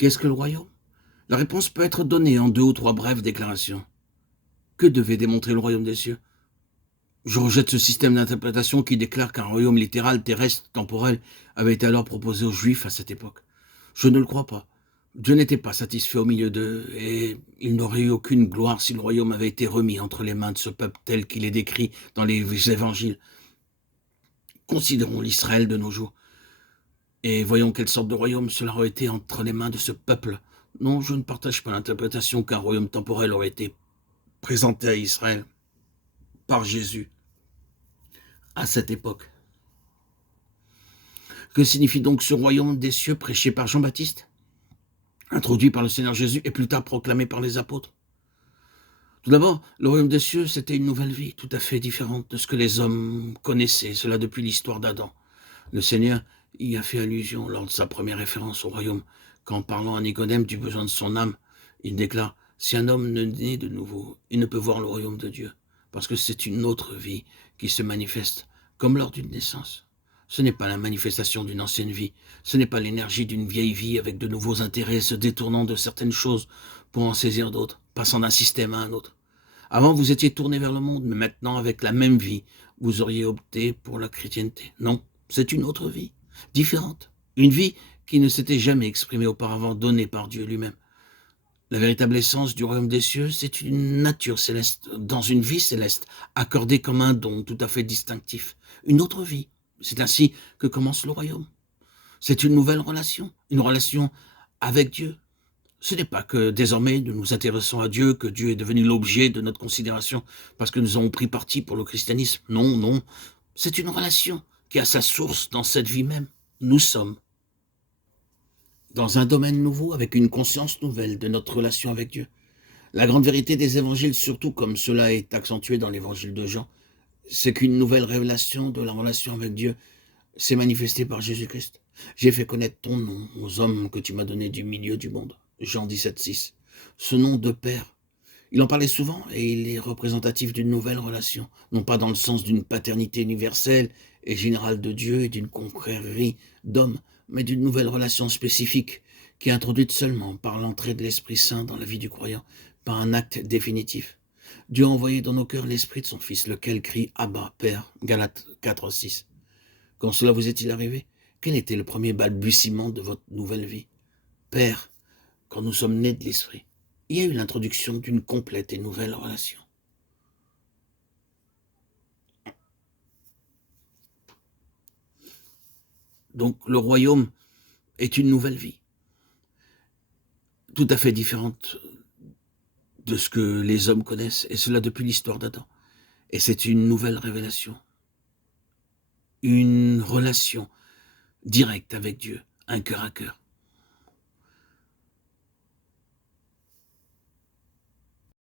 Qu'est-ce que le royaume? La réponse peut être donnée en 2 ou 3 brèves déclarations. Que devait démontrer le royaume des cieux? Je rejette ce système d'interprétation qui déclare qu'un royaume littéral, terrestre, temporel, avait été alors proposé aux Juifs à cette époque. Je ne le crois pas. Dieu n'était pas satisfait au milieu d'eux, et il n'aurait eu aucune gloire si le royaume avait été remis entre les mains de ce peuple tel qu'il est décrit dans les évangiles. Considérons l'Israël de nos jours, et voyons quelle sorte de royaume cela aurait été entre les mains de ce peuple. Non, je ne partage pas l'interprétation qu'un royaume temporel aurait été présenté à Israël par Jésus à cette époque. Que signifie donc ce royaume des cieux prêché par Jean-Baptiste, introduit par le Seigneur Jésus et plus tard proclamé par les apôtres? Tout d'abord, le royaume des cieux, c'était une nouvelle vie, tout à fait différente de ce que les hommes connaissaient, cela depuis l'histoire d'Adam. Le Seigneur y a fait allusion lors de sa première référence au royaume, quand parlant à Nicodème du besoin de son âme, il déclare « Si un homme ne naît de nouveau, il ne peut voir le royaume de Dieu, parce que c'est une autre vie qui se manifeste, comme lors d'une naissance. Ce n'est pas la manifestation d'une ancienne vie, ce n'est pas l'énergie d'une vieille vie avec de nouveaux intérêts se détournant de certaines choses pour en saisir d'autres, passant d'un système à un autre. Avant, vous étiez tourné vers le monde, mais maintenant, avec la même vie, vous auriez opté pour la chrétienté. Non, c'est une autre vie, différente. Une vie qui ne s'était jamais exprimée auparavant, donnée par Dieu lui-même. La véritable essence du royaume des cieux, c'est une nature céleste, dans une vie céleste, accordée comme un don tout à fait distinctif. Une autre vie. C'est ainsi que commence le royaume. C'est une relation avec Dieu. Ce n'est pas que désormais nous nous intéressons à Dieu, que Dieu est devenu l'objet de notre considération parce que nous avons pris parti pour le christianisme. Non, non. C'est une relation qui a sa source dans cette vie même. Nous sommes dans un domaine nouveau avec une conscience nouvelle de notre relation avec Dieu. La grande vérité des évangiles, surtout comme cela est accentué dans l'évangile de Jean, c'est qu'une nouvelle révélation de la relation avec Dieu s'est manifestée par Jésus-Christ. J'ai fait connaître ton nom aux hommes que tu m'as donnés du milieu du monde. Jean 17,6. Ce nom de Père, il en parlait souvent et il est représentatif d'une nouvelle relation, non pas dans le sens d'une paternité universelle et générale de Dieu et d'une confrérie d'hommes, mais d'une nouvelle relation spécifique qui est introduite seulement par l'entrée de l'Esprit Saint dans la vie du croyant, par un acte définitif. Dieu a envoyé dans nos cœurs l'Esprit de son Fils, lequel crie « Abba, Père » Galates 4,6. Quand cela vous est-il arrivé? Quel était le premier balbutiement de votre nouvelle vie? Père, quand nous sommes nés de l'Esprit, il y a eu l'introduction d'une complète et nouvelle relation. Donc le royaume est une nouvelle vie, tout à fait différente de ce que les hommes connaissent, et cela depuis l'histoire d'Adam. Et c'est une nouvelle révélation, une relation directe avec Dieu, un cœur à cœur.